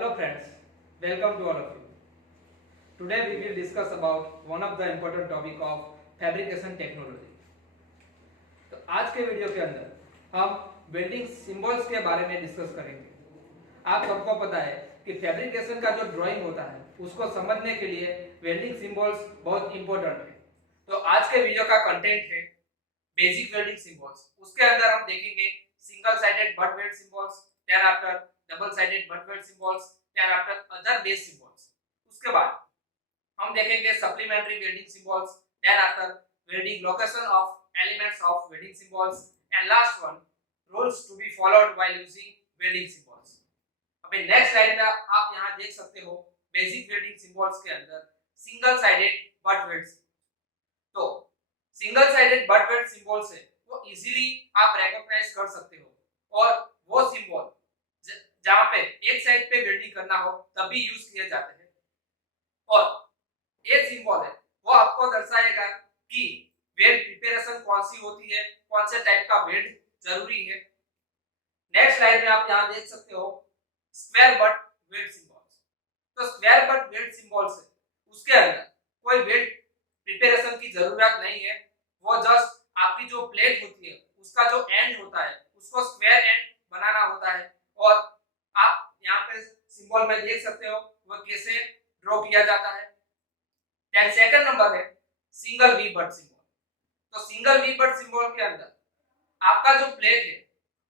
Hello friends, welcome to all of you. Today we will discuss about one of the important topic of fabrication technology. तो आज के video के अंदर हम welding symbols के बारे में डिस्कस करेंगे। आप सबको पता है कि फैब्रिकेशन का जो ड्राइंग होता है उसको समझने के लिए वेल्डिंग सिंबल्स बहुत इंपॉर्टेंट है। तो आज के वीडियो का कंटेंट है बेसिक वेल्डिंग सिंबल्स। उसके अंदर हम देखेंगे single sided butt weld symbols, then after double sided butt weld symbols, then after other base symbols. उसके बाद हम देखेंगे supplementary welding symbols, then after welding location of elements of welding symbols, and last one rules to be followed while using welding symbols. अबे next slide में आप यहां देख सकते हो बेसिक वेल्डिंग सिंबल्स के अंदर सिंगल साइडेड बट वेल्ड। तो single sided butt weld symbol से वो इजीली आप रिकॉग्नाइज कर सकते हो और वो सिंबल जहां पे एक साइड पे वेल्डिंग करना हो तभी यूज किए जाते हैं। और ये सिंबल है वो आपको दर्शाएगा कि वेल्ड प्रिपरेशन कौन सी होती है, कौन से टाइप का वेल्ड जरूरी है। नेक्स्ट स्लाइड में आप यहां देख सकते हो स्क्वायर बट वेल्ड सिंबल्स। तो स्क्वायर बट वेल्ड सिंबल से उसके अंदर कोई वेल्ड प्रिपरेशन की जरूरत नहीं है, वो जस्ट आपकी जो प्लेट होती है उसका जो एंड होता है उसको स्क्वायर एंड बनाना होता है। और आप यहां पे सिंबल में देख सकते हो वो कैसे ड्रॉ किया जाता है। देन सेकंड नंबर है सिंगल वी बट सिंबल। तो सिंगल वी बट सिंबल के अंदर आपका जो प्लेट है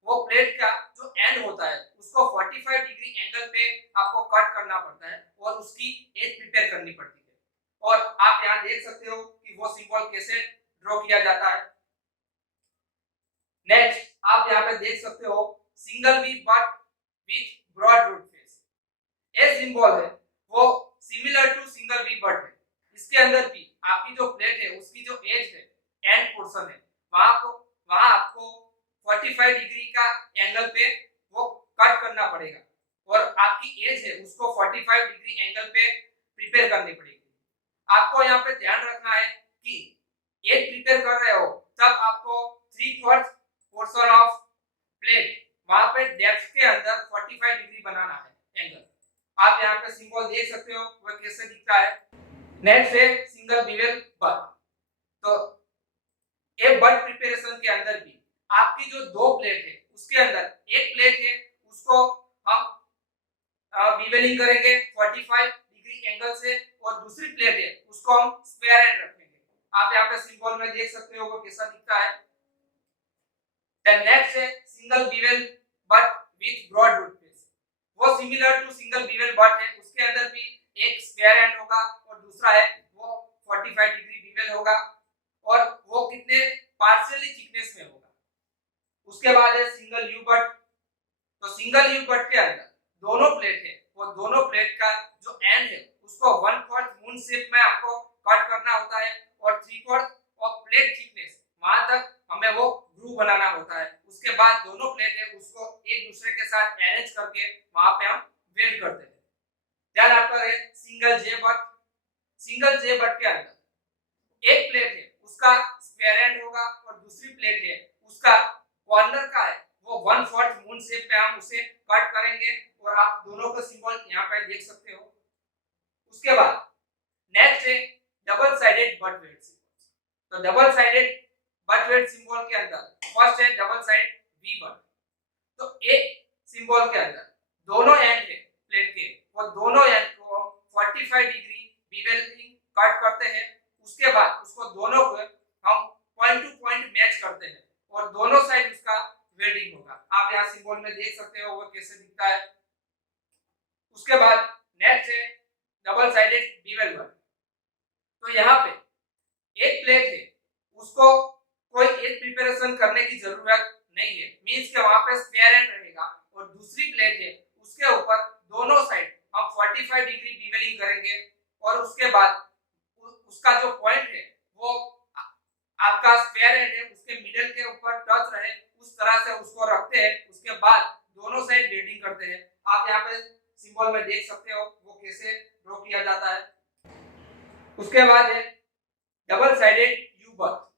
वो प्लेट का जो एंड होता है उसको 45 डिग्री एंगल पे आपको कट करना पड़ता है और उसकी एज प्रिपेयर करनी पड़ती है। और आप यहां देख सकते हो कि वो सिंबल कैसे ड्रॉ किया जाता है। नेक्स्ट आप यहां पे देख सकते हो single V butt with broad root face. ये सिंबल है वो similar to single V butt है। इसके अंदर भी आपकी जो प्लेट है उसकी जो एज है एंड पोर्शन है वहां आपको 45 डिग्री का एंगल पे वो कट करना पड़ेगा और आपकी एज है उसको 45 डिग्री एंगल पे प्रिपेयर करनी पड़ेगी। आपको यहाँ पे ध्यान रखना है कि एज प्रिपेयर कर रहे हो तब आपको 3/4 पोर्शन ऑफ प्लेट वहां पे डेप्थ के अंदर 45 डिग्री बनाना है एंगल। आप यहाँ पे सिंबल देख सकते हो वो कैसे दिखता है। नेक्स्ट है सिंगल बीवेल बट। तो एक बट प्रिपरेशन के अंदर भी आपकी जो दो प्लेट है उसके अंदर एक प्लेट है उसको हम बीवेलिंग करेंगे 45 डिग्री एंगल से और दूसरी प्लेट है उसको हम स्क्वायर एंड रखेंगे। आप यहाँ पे सिंबल में देख सकते हो वो कैसा दिखता है। देन नेक्स्ट है single bevel butt with broad root face. वो similar to single bevel butt है, उसके अंदर भी एक स्क्वायर एंड होगा और दूसरा है वो 45 डिग्री बीवेल होगा और वो कितने पार्शियली थिकनेस में होगा। उसके बाद है सिंगल यू बट। तो सिंगल यू बट के अंदर दोनों प्लेट है वो दोनों प्लेट का जो एंड है उसको 1/4 मून शेप में आपको कट करना होता है और 3/4 ऑफ प्लेट थिकनेस वहां तक हमें वो ग्रूव बनाना होता है। उसके बाद दोनों प्लेट है उसको एक दूसरे के साथ अरेंज करके वहां पे हम वेल्ड करते हैं। ध्यान आपका है single J but. Single J but के अंदर एक प्लेट है उसका स्क्वायर एंड होगा और दूसरी प्लेट है उसका कॉर्नर का है वो 1/4 मून शेप पे हम उसे कट करेंगे और आप दोनों का सिंबल यहाँ पे देख सकते हो। उसके बाद नेक्स्ट है double sided butt weld symbol. तो double sided butt weld symbol के अंदर फर्स्ट है डबल साइड वी बट। तो एक सिंबल के अंदर दोनों एंड है प्लेट के वो दोनों एंड को हम 45 डिग्री बीवेलिंग कट करते हैं। उसके बाद उसको दोनों को हम पॉइंट टू पॉइंट मैच करते हैं और दोनों साइड उसका वेल्डिंग होगा। आप यहाँ सिंबल में देख सकते हो वो कैसे दिखता है। उसके बाद नेक्स्ट है डबल साइडेड बीवेल बट। तो यहाँ पे एक प्लेट है उसको कोई एक प्रिपरेशन करने की जरूरत नहीं है, मींस के वहां पे स्क्वायर एंड रहेगा और दूसरी प्लेट है उसके ऊपर दोनों साइड हम 45 डिग्री बीवेलिंग करेंगे और उसके बाद उसका जो पॉइंट है वो आपका स्क्वायर एंड है उसके मिडिल के ऊपर टच रहे उस तरह से उसको रखते हैं। उसके बाद दोनों साइड वेल्डिंग करते हैं। आप यहाँ पे सिंबल में देख सकते हो वो कैसे ड्रॉ किया जाता है। उसके बाद है डबल साइडेड यू बट।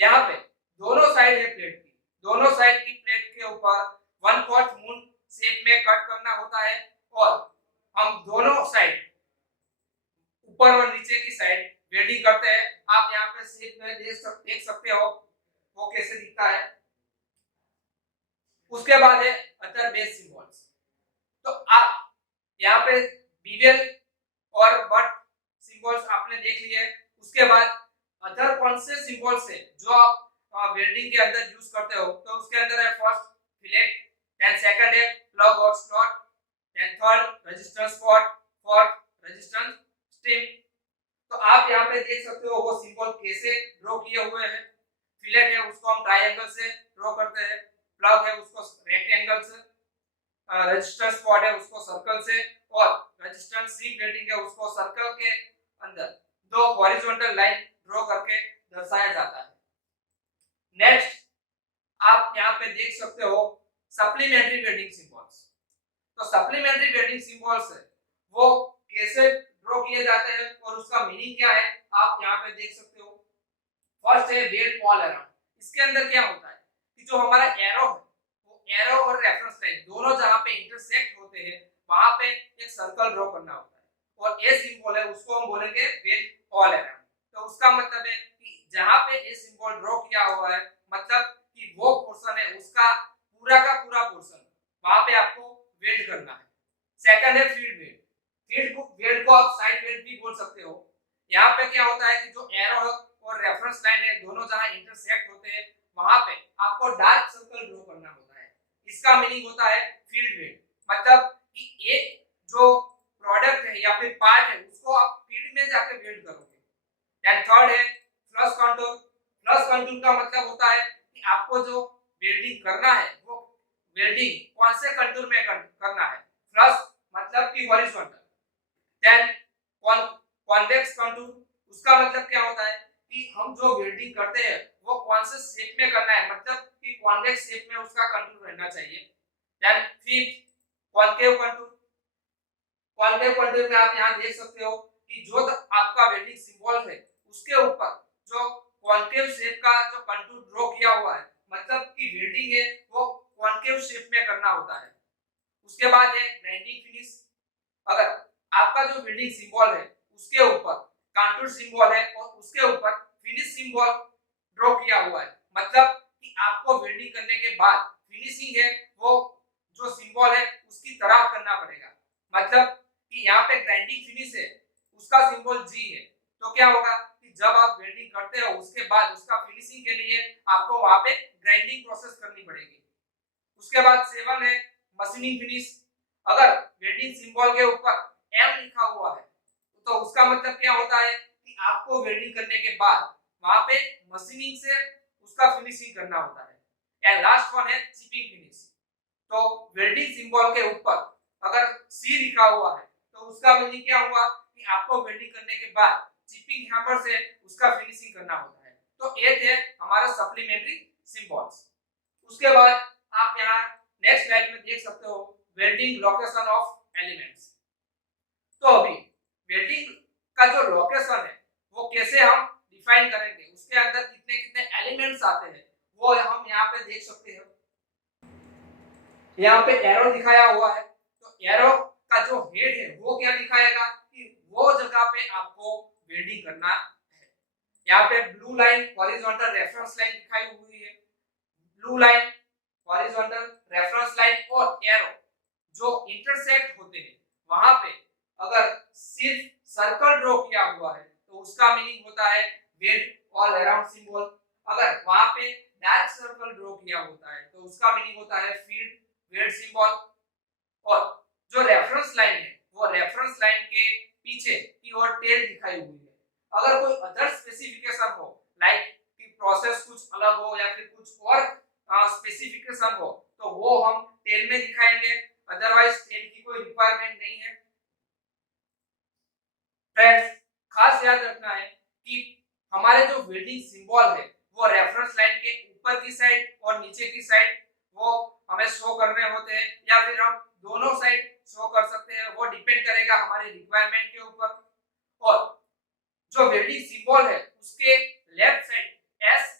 यहाँ पे दोनों साइड है प्लेट की, दोनों साइड की प्लेट के ऊपर 1/4 मून शेप में कट करना होता है और हम दोनों साइड ऊपर और नीचे की साइड वेल्डिंग करते हैं। आप यहाँ पे शेप में देख सकते हो वो कैसे दिखता है। उसके बाद है अदर बेस सिंबल्स। तो आप यहाँ पे बीवेल और बट सिंबल्स आपने देख लिए। उसके बाद अदर कौन से सिंबल्स है जो आप वेल्डिंग के अंदर यूज करते हो, तो उसके अंदर है फर्स्ट फिलेट, देन सेकंड है प्लग और slot, then third resistance spot, fourth resistance strip. तो आप यहाँ पे देख सकते हो वो सिंबल कैसे ड्रॉ किए हुए हैं। फिलेट है उसको हम ट्रायंगल से ड्रॉ करते हैं, प्लग है उसको रेक्टेंगल से, रेजिस्टेंस स्पॉट है उसको सर्कल से, और रेजिस्टेंस स्ट्रिप वेल्डिंग है उसको सर्कल के अंदर दो हॉरिजॉन्टल लाइन ड्रॉ करके दर्शाया जाता है। नेक्स्ट आप यहाँ पे देख सकते हो सप्लीमेंट्री वेल्डिंग सिंबल्स। तो सप्लीमेंट्री वेल्डिंग सिंबल्स है वो कैसे ड्रॉ किए जाते हैं और उसका मीनिंग क्या है आप यहाँ पे देख सकते हो। फर्स्ट है वेल्ड ऑल अराउंड। इसके अंदर क्या होता है कि जो हमारा एरो है वो एरो और रेफरेंस लाइन दोनों जहां पे इंटरसेक्ट होते हैं वहां पे एक सर्कल ड्रॉ करना होता है, और ए सिंबल है उसको हम बोलेंगे वेल्ड ऑल अराउंड। तो उसका मतलब है कि जहां पे ए सिंबल ड्रॉ किया हुआ है मतलब कि वो पोर्शन है उसका पूरा का पूरा पोर्शन वहां पे आपको वेल्ड करना है। सेकंड है फील्ड वेल्ड। वेल्ड को आप साइड वेल्ड भी बोल सकते हो। यहाँ पे क्या होता है कि जो एरो और रेफरेंस लाइन है दोनों जहां इंटरसेक्ट होते हैं वहां पे आपको डार्क सर्कल ड्रॉ करना होता है। इसका मीनिंग होता है फील्ड वेल्ड, मतलब कि एक जो प्रोडक्ट है या फिर पार्ट है उसको आप फील्ड में जाकर वेल्ड करोगे। देन थर्ड है फ्लश कंटूर। फ्लश कंटूर का मतलब होता है कि आपको जो वेल्डिंग करना है वो वेल्डिंग कौन से कंटूर में करना है। फ्लश मतलब कि हॉरिजॉन्टल। देन कॉन्वेक्स कंटूर, उसका मतलब क्या होता है कि हम जो वेल्डिंग करते हैं वो कौन से शेप में करना है, मतलब कि कॉन्वेक्स शेप में उसका कंटूर रहना चाहिए। Then fifth concave contour. Concave contour में आप यहां देख सकते हो कि जो आपका वेल्डिंग सिंबल है उसके ऊपर जो कॉन्केव शेप का जो कंटूर ड्रॉ किया हुआ है मतलब कि वेल्डिंग है वो कॉन्केव शेप में करना होता है। उसके बाद है ग्राइंडिंग फिनिश। अगर आपका जो वेल्डिंग सिंबल है उसके ऊपर कंटूर सिंबल है और उसके ऊपर फिनिश सिंबल ड्रॉ किया हुआ है मतलब कि आपको वेल्डिंग करने के बाद फिनिशिंग है वो जो सिंबल है उसकी तरह करना पड़ेगा। मतलब कि यहाँ पे ग्राइंडिंग फिनिश है उसका सिंबल जी है, तो क्या होगा कि जब आप वेल्डिंग करते हो उसके बाद उसका फिनिशिंग के लिए आपको वहां पे ग्राइंडिंग प्रोसेस करनी पड़ेगी। उसके बाद 7 है मशीनिंग फिनिश। अगर वेल्डिंग सिंबल के ऊपर एम लिखा हुआ है तो उसका मतलब क्या होता है कि आपको वेल्डिंग करने के बाद वहां पे मशीनिंग से उसका फिनिशिंग करना होता है। एंड लास्ट वन है चिपिंग फिनिश। तो वेल्डिंग सिंबल के ऊपर अगर सी लिखा हुआ है तो उसका मीनिंग क्या हुआ कि आपको वेल्डिंग करने के बाद चिपिंग हैमर से उसका फिनिशिंग करना होता है। तो ये थे हमारा सप्लीमेंट्री सिंबल्स। उसके बाद आप यहाँ नेक्स्ट स्लाइड में देख सकते हो वेल्डिंग लोकेशन ऑफ एलिमेंट्स। तो अभी वेल्डिंग का जो लोकेशन है वो कैसे हम डिफाइन करेंगे, उसके अंदर कितने कितने एलिमेंट्स आते हैं वो हम यहाँ पे देख सकते हैं। यहाँ पे एरो दिखाया हुआ है, तो एरो का जो हेड है वो क्या दिखाएगा कि वो जगह पे आपको वेल्डिंग करना है। यहाँ पे blue line horizontal reference line दिखाई हुई है। Blue line horizontal reference line और एरो जो इंटरसेक्ट होते हैं वहां पे अगर सिर्फ सर्कल ड्रॉ किया हुआ है तो उसका मीनिंग होता है वेल्ड ऑल अराउंड सिंबल। अगर वहां पे डार्क सर्कल ड्रॉ किया होता है तो उसका मीनिंग होता है फील्ड वेल्ड सिंबल। और जो रेफरेंस लाइन है वो रेफरेंस लाइन के पीछे की ओर टेल दिखाई हुई है। अगर कोई अदर स्पेसिफिकेशन हो लाइक कि प्रोसेस कुछ अलग हो या फिर कुछ और स्पेसिफिकेशन हो तो वो हम टेल में दिखाएंगे, अदरवाइज टेल की कोई रिक्वायरमेंट नहीं है। फ्रेंड्स खास याद रखना है कि हमारे जो वेल्डिंग सिंबल है वो रेफरेंस लाइन के ऊपर की साइड और नीचे की साइड वो हमें शो करने होते हैं या फिर हम दोनों साइड शो कर सकते हैं, वो डिपेंड करेगा हमारे रिक्वायरमेंट के ऊपर। और जो वेल्डिंग सिंबल है उसके लेफ्ट साइड एस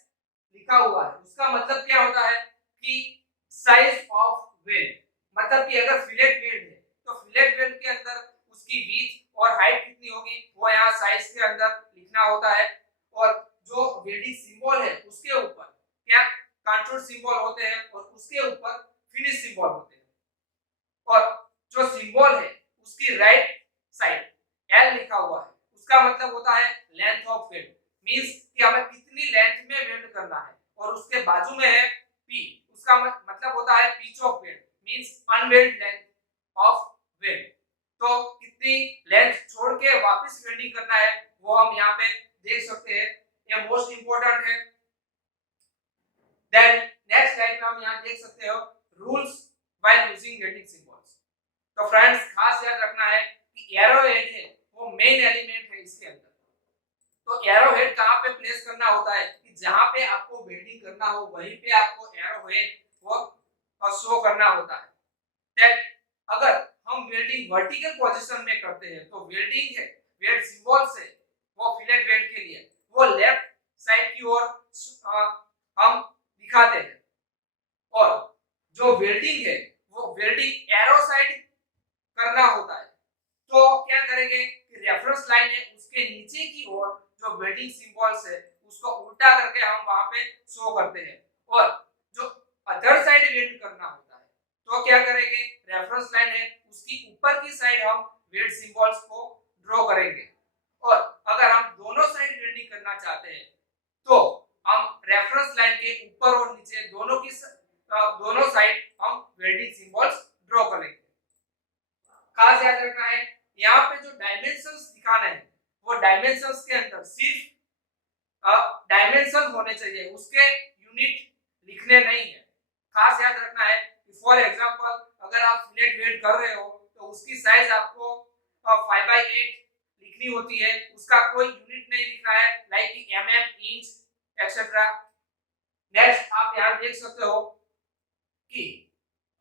लिखा हुआ है उसका मतलब क्या होता है कि साइज ऑफ वेल्ड, मतलब कि अगर फिलेट वेल्ड है तो फिलेट उसकी विड्थ और हाइट कितनी होगी वो यहाँ साइज के अंदर लिखना होता है। और जो वेल्डिंग सिंबल है उसके ऊपर क्या कंट्रोल सिंबल होते हैं और उसके ऊपर फिनिश सिंबल होते हैं। और जो सिंबल है उसकी राइट साइड एल लिखा हुआ है, उसका मतलब होता है लेंथ ऑफ वेल्ड, मींस कि हमें कितनी लेंथ में वेल्ड करना है। और उसके बाजू में है पी, उसका मतलब होता है pitch of weld, means unveiled length of weld. तो कितनी लेंथ छोड़ के वापस वेल्डिंग करना है वो हम यहाँ पे देख सकते हैं, ये मोस्ट इंपोर्टेंट है। देन नेक्स्ट स्लाइड में हम यहाँ देख सकते हो rules while using welding symbols. तो फ्रेंड्स खास याद रखना है कि एरो हेड है वो मेन एलिमेंट है इसके अंदर। तो एरो हेड कहां पे प्लेस करना होता है कि जहां पे आपको वेल्डिंग करना हो वहीं पे आपको एरो हेड वो शो करना होता है। दैट अगर हम वेल्डिंग वर्टिकल पोजीशन में करते हैं तो वेल्डिंग है वेल्ड सिंबल से वो फिलेट वेल्ड के लिए वो लेफ्ट साइड की ओर हम दिखाते हैं। और जो वेल्डिंग है वो वेल्डिंग एरो साइड करना होता है। तो क्या करेंगे कि रेफरेंस लाइन है उसके नीचे की ओर जो वेल्डिंग सिंबल्स है उसको उल्टा करके हम वहां पे शो करते हैं। और जो अदर साइड वेल्ड करना होता है तो क्या करेंगे रेफरेंस लाइन है उसकी ऊपर की साइड हम वेल्ड सिंबल्स को ड्रॉ करेंगे। और अगर हम दोनों साइड वेल्डिंग करना चाहते हैं तो हम रेफरेंस लाइन के ऊपर और नीचे दोनों साइड हम वेल्डिंग सिंबल्स ड्रॉ करेंगे। खास याद रखना है यहाँ पे जो डायमेंशंस दिखाना है वो डायमेंशंस के अंदर सिर्फ डायमेंशन होने चाहिए, उसके यूनिट लिखने नहीं है। खास याद रखना है कि फॉर एग्जांपल अगर आप फिलेट वेल्ड कर रहे हो तो उसकी साइज आपको 5/8 लिखनी होती है, उसका कोई यूनिट नहीं लिखना है like mm, inch etcetera. Next आप यहाँ देख सकते हो कि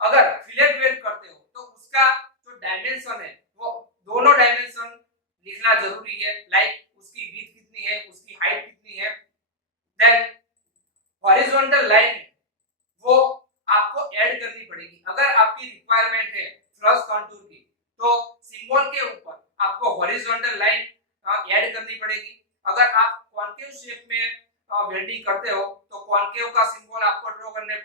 अगर फिलेट वेल्ड करते हो तो उसका जो डायमेंशन है वो दोनों डायमेंशन लिखना जरूरी है, लाइक उसकी विड्थ कितनी है उसकी हाइट कितनी है। देन हॉरिजॉन्टल लाइन वो आपको ऐड करनी पड़ेगी। अगर आपकी रिक्वायरमेंट है फ्लश कंटूर की तो सिंबल के ऊपर आपको हॉरिजॉन्टल लाइन ऐड करनी पड़ेगी। अगर आप कॉन्केव शेप में वेल्डिंग करते हो तो कॉन्केव का सिंबल आपको ड्रॉ करने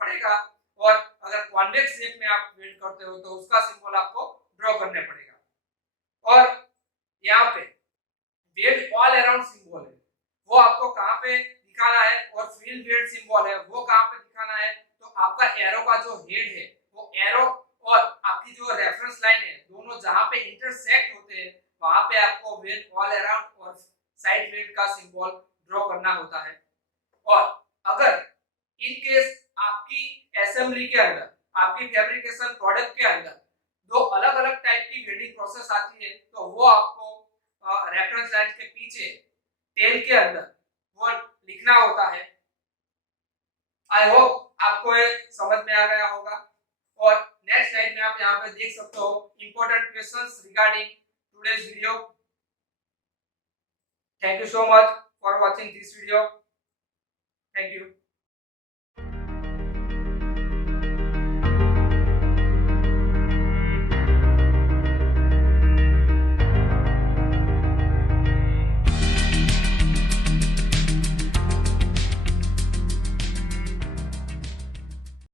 पड़ेगा। और अगर कॉन्वेक्स शेप में आप वेल्ड करते हो तो उसका सिंबल आपको ड्रॉ करने पड़ेगा। और यहाँ पे वेल्ड ऑल अराउंड सिंबल है वो आपको कहाँ पे दिखाना है और फील्ड वेल्ड सिंबल है वो कहाँ पे दिखाना है। तो आपका एरो का जो हेड है वो एरो और आपकी जो रेफरेंस लाइन है दोनों जहाँ पे इंटरसेक्ट होते हैं वहां पे आपको वेल्ड ऑल अराउंड और साइड वेल्ड का सिंबल ड्रॉ करना होता है। और अगर इन केस आपकी असेंबली के अंदर आपकी फैब्रिकेशन प्रोडक्ट के अंदर दो अलग अलग टाइप की वेल्डिंग प्रोसेस आती है तो वो आपको रेफरेंस लाइन के पीछे टेल के अंदर वो लिखना होता है। आई होप आपको ये समझ में आ गया होगा। और नेक्स्ट स्लाइड में आप यहाँ पे देख सकते हो important questions regarding today's video. Thank you so much for watching this video. Thank you.